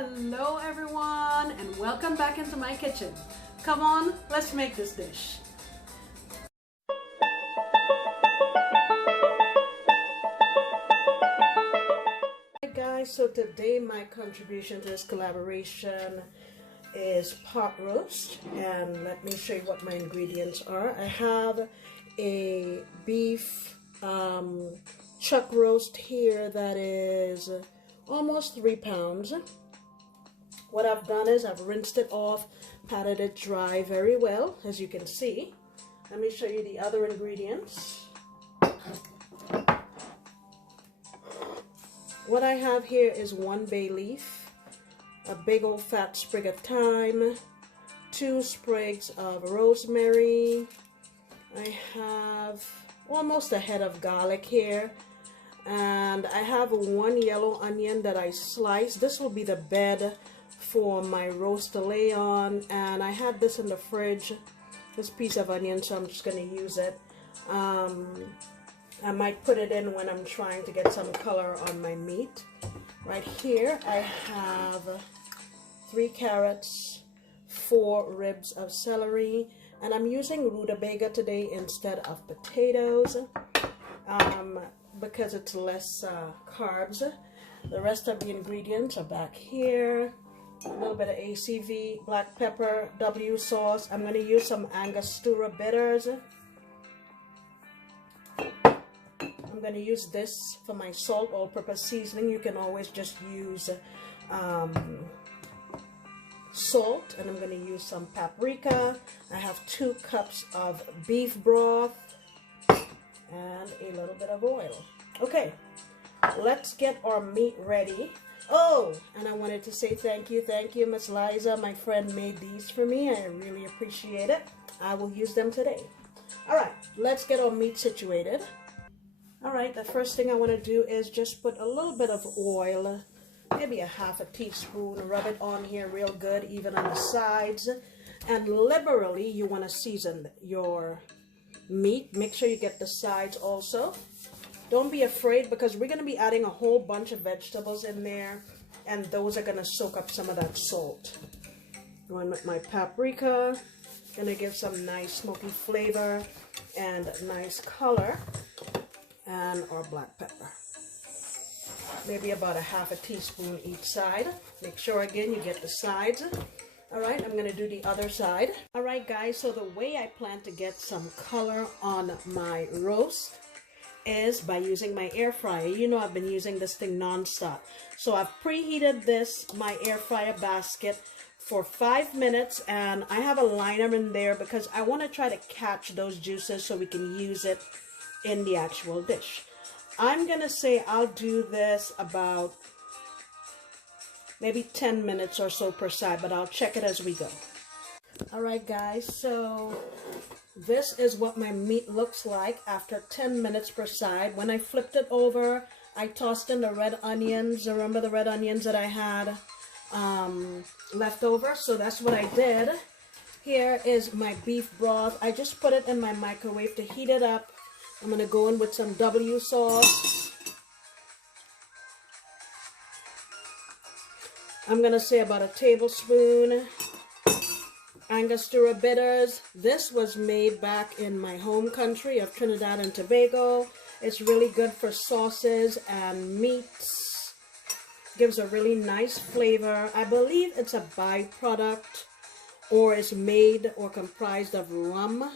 Hello everyone and welcome back into my kitchen. Come on, let's make this dish. Hey guys, so today my contribution to this collaboration is pot roast, and let me show you what my ingredients are. I have a beef chuck roast here that is almost 3 pounds. What I've done is I've rinsed it off, patted it dry very well, as you can see. Let me show you the other ingredients. What I have here is 1 bay leaf, a big old fat sprig of thyme, 2 sprigs of rosemary. I have almost a head of garlic here, and I have 1 yellow onion that I sliced. This will be the bed for my roast to lay on, and I had this in the fridge, this piece of onion, so I'm just going to use it. I might put it in when I'm trying to get some color on my meat. Right here I have 3 carrots, 4 ribs of celery, and I'm using rutabaga today instead of potatoes because it's less carbs. The rest of the ingredients are back here. A little bit of ACV, black pepper, W sauce. I'm going to use some Angostura bitters. I'm going to use this for my salt all-purpose seasoning. You can always just use salt, and I'm going to use some paprika. I have 2 cups of beef broth and a little bit of oil. Okay, let's get our meat ready. Oh, and I wanted to say thank you, Miss Liza. My friend made these for me. I really appreciate it. I will use them today. All right, let's get our meat situated. All right, the first thing I want to do is just put a little bit of oil, maybe a half a teaspoon, rub it on here real good, even on the sides. And liberally, you want to season your meat. Make sure you get the sides also. Don't be afraid, because we're going to be adding a whole bunch of vegetables in there, and those are going to soak up some of that salt. Going with my paprika, going to give some nice smoky flavor and nice color, and our black pepper. Maybe about a half a teaspoon each side. Make sure again you get the sides. All right, I'm going to do the other side. All right, guys, so the way I plan to get some color on my roast is by using my air fryer. You know, I've been using this thing non-stop. So I've preheated my air fryer basket for 5 minutes, and I have a liner in there because I want to try to catch those juices so we can use it in the actual dish. I'm gonna say I'll do this about maybe 10 minutes or so per side, but I'll check it as we go. All right, guys, so this is what my meat looks like after 10 minutes per side. When I flipped it over, I tossed in the red onions. Remember the red onions that I had left over? So that's what I did. Here is my beef broth. I just put it in my microwave to heat it up. I'm going to go in with some W sauce. I'm going to say about a tablespoon. Angostura bitters. This was made back in my home country of Trinidad and Tobago. It's really good for sauces and meats. Gives a really nice flavor. I believe it's a byproduct, or is made or comprised of rum.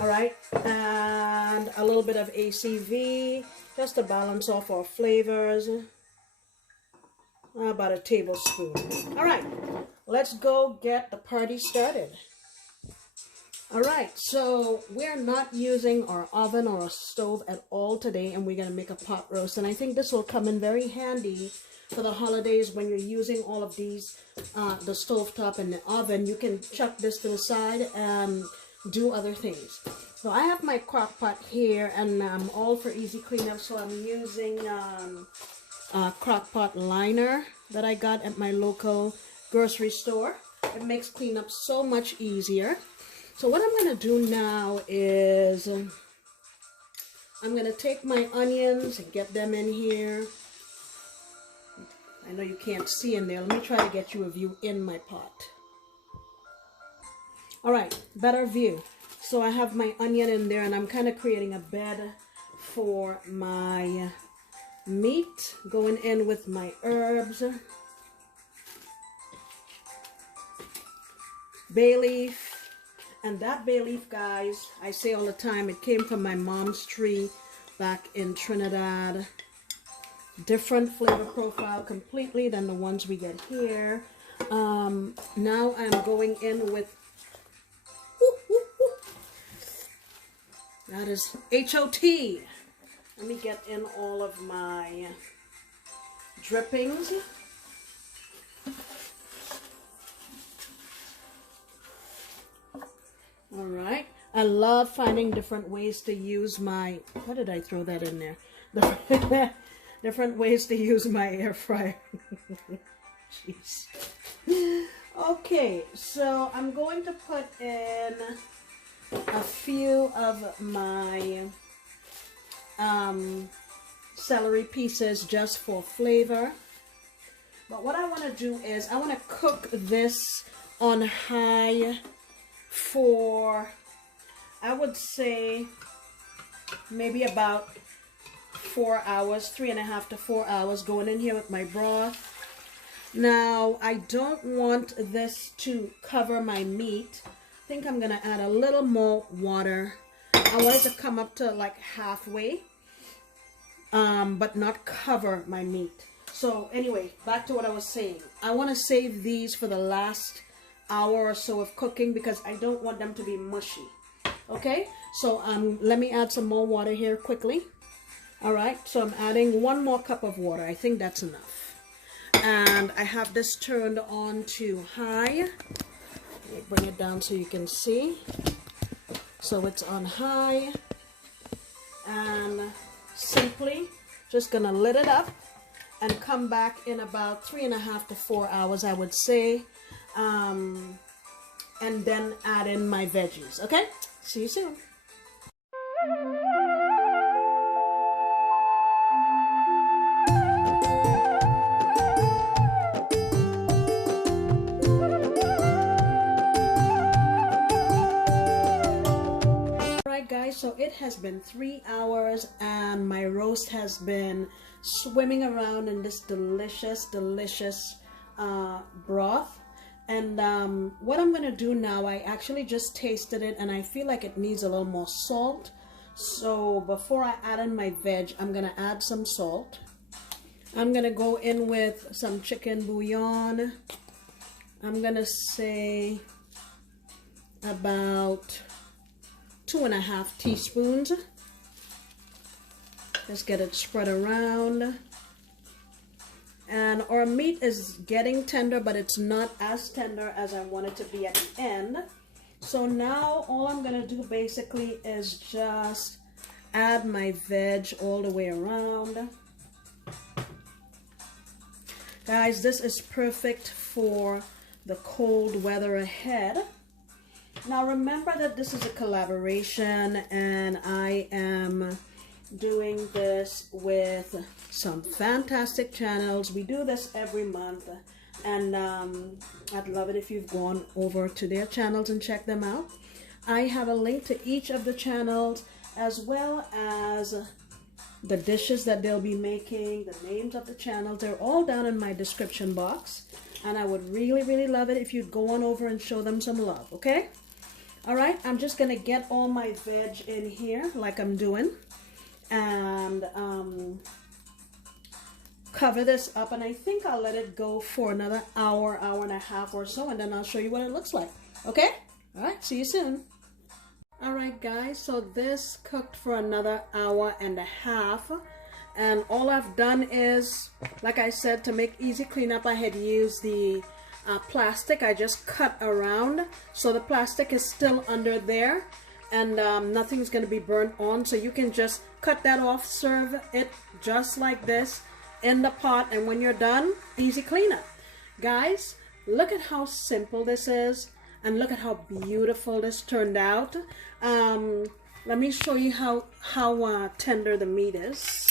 All right, and a little bit of ACV just to balance off our flavors. About a tablespoon. All right, let's go get the party started. All right, so we're not using our oven or a stove at all today, and we're going to make a pot roast. And I think this will come in very handy for the holidays when you're using all of these, the stovetop and the oven. You can chuck this to the side and do other things. So I have my crock pot here, and all for easy cleanup, so I'm using crock pot liner that I got at my local grocery store. It makes cleanup so much easier. So what I'm going to do now is I'm going to take my onions and get them in here. I know you can't see in there. Let me try to get you a view in my pot. All right, better view. So I have my onion in there, and I'm kind of creating a bed for my meat, going in with my herbs. Bay leaf. And that bay leaf, guys, I say all the time, it came from my mom's tree back in Trinidad. Different flavor profile completely than the ones we get here. Now I'm going in with, that is H-O-T. Let me get in all of my drippings. All right. I love finding different ways to use my, why did I throw that in there? Different ways to use my air fryer. Jeez. Okay, so I'm going to put in a few of my celery pieces just for flavor. But what I want to do is I want to cook this on high for, I would say, maybe about 4 hours, 3.5 to 4 hours, going in here with my broth. Now, I don't want this to cover my meat. I think I'm going to add a little more water. I want it to come up to like halfway, but not cover my meat. So anyway, back to what I was saying. I want to save these for the last hour or so of cooking because I don't want them to be mushy. Okay, so let me add some more water here quickly. All right, so I'm adding 1 more cup of water. I think that's enough. And I have this turned on to high. Let me bring it down so you can see. So it's on high. And simply just gonna lit it up and come back in about 3.5 to 4 hours, I would say. And then add in my veggies. Okay, see you soon. Alright guys, so it has been 3 hours and my roast has been swimming around in this delicious broth. And what I'm gonna do now, I actually just tasted it and I feel like it needs a little more salt. So before I add in my veg, I'm gonna add some salt. I'm gonna go in with some chicken bouillon. I'm gonna say about 2.5 teaspoons. Just get it spread around. And our meat is getting tender, but it's not as tender as I want it to be at the end. So now all I'm gonna do basically is just add my veg all the way around. Guys, this is perfect for the cold weather ahead. Now remember that this is a collaboration and I am doing this with some fantastic channels. We do this every month and I'd love it if you've gone over to their channels and checked them out. I have a link to each of the channels as well as the dishes that they'll be making, the names of the channels. They're all down in my description box and I would really love it if you'd go on over and show them some love, okay? All right, I'm just gonna get all my veg in here like I'm doing and cover this up, and I think I'll let it go for another hour, hour and a half or so, and then I'll show you what it looks like. Okay? All right, see you soon. All right, guys, so this cooked for another hour and a half, and all I've done is, like I said, to make easy cleanup, I had used the plastic. I just cut around, so the plastic is still under there, and nothing's going to be burnt on, so you can just cut that off, serve it just like this in the pot, and when you're done, easy cleanup. Guys, look at how simple this is, and look at how beautiful this turned out. Let me show you how tender the meat is.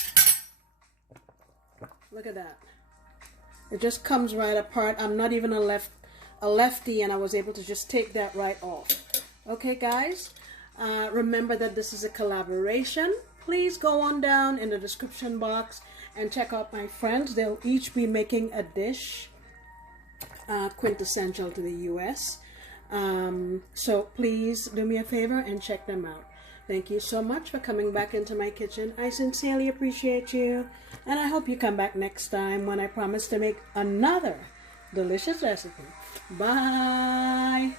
Look at that. It just comes right apart. I'm not even a lefty, and I was able to just take that right off. Okay, guys, remember that this is a collaboration. Please go on down in the description box and check out my friends. They'll each be making a dish quintessential to the US. So please do me a favor and check them out. Thank you so much for coming back into my kitchen. I sincerely appreciate you, and I hope you come back next time when I promise to make another delicious recipe. Bye!